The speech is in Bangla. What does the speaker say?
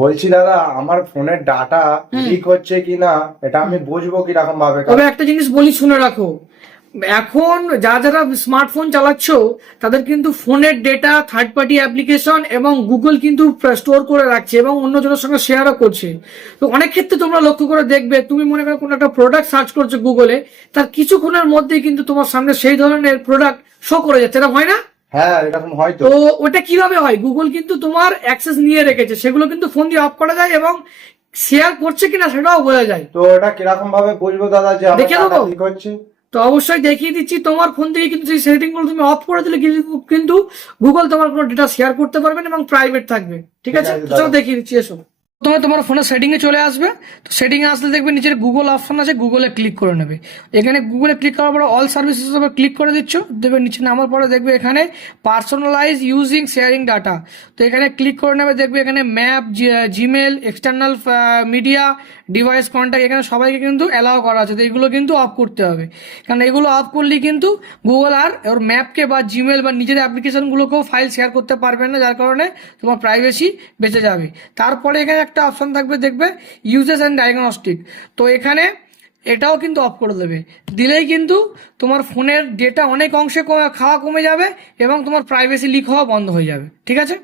বলছি দাদা, আমার ফোনের ডাটা লিক হচ্ছে কিনা এটা আমি বুঝবো কিরকম ভাবে? তবে একটা জিনিস বলি, শুনে রাখো। এখন যারা স্মার্টফোন চালাচ্ছ তাদের কিন্তু ফোনের ডেটা থার্ড পার্টি অ্যাপ্লিকেশন এবং গুগল কিন্তু স্টোর করে রাখছে এবং অন্যজনের সঙ্গে শেয়ারও করছে। তো অনেক ক্ষেত্রে তোমরা লক্ষ্য করে দেখবে, তুমি মনে করো কোনো একটা প্রোডাক্ট সার্চ করছো গুগলে, তার কিছুক্ষণের মধ্যেই কিন্তু তোমার সামনে সেই ধরনের প্রোডাক্ট শো করে যাচ্ছে, এটা হয় না? হ্যাঁ, এরকম হয়তো। তো ওটা কিভাবে হয়? গুগল কিন্তু তোমার অ্যাক্সেস নিয়ে রেখেছে, সেগুলো কিন্তু ফোন দিয়ে অফ করা যায় এবং শেয়ার করছে কিনা সেটাও বোঝা যায়। তো এটা কিরকম ভাবে বুঝবো দাদা যে আমার দেখে ডাটা নেবো। লিক হচ্ছে? তো অবশ্যই দেখিয়ে দিচ্ছি, তোমার ফোন থেকে কিন্তু সেই সেটিং গুলো তুমি অফ করে দিলে কিন্তু গুগল তোমার কোনো ডেটা শেয়ার করতে পারবে না এবং প্রাইভেট থাকবে। ঠিক ঠিক আছে, আছে তো চলো দাদা। দেখিয়ে দিচ্ছি, এসো। প্রথমে তোমার ফোনের সেটিং এ চলে আসবে। তো সেটিং এ আসলে দেখবে নিচের গুগল অপশন আছে, গুগলে ক্লিক করে নেবে। এখানে গুগলে ক্লিক করার পরে অল সার্ভিসেস উপর ক্লিক করে দিচ্ছ, দেখবে নিচে নামার পরে দেখবে এখানে পার্সোনালাইজ ইউজিং শেয়ারিং ডাটা। তো এখানে ক্লিক করে নেবে, দেখবে এখানে map, Gmail, external media, device contact, এখানে সবাইকে কিন্তু অ্যালাউ করা আছে। তো এগুলো কিন্তু অফ করতে হবে, কারণ এগুলো অফ করলেই কিন্তু গুগল আর ওর ম্যাপকে বা জিমেল বা নিজের অ্যাপ্লিকেশনগুলোকেও ফাইল শেয়ার করতে পারবে না, যার কারণে তোমার প্রাইভেসি বেঁচে যাবে। তারপরে এখানে একটা অপশন থাকবে, দেখবে ইউজেস অ্যান্ড ডায়াগনস্টিক। তো এখানে এটাও কিন্তু অফ করে দেবে, দিলেই কিন্তু তোমার ফোনের ডেটা অনেক অংশে খাওয়া কমে যাবে এবং তোমার প্রাইভেসি লিক হওয়া বন্ধ হয়ে যাবে। ঠিক আছে।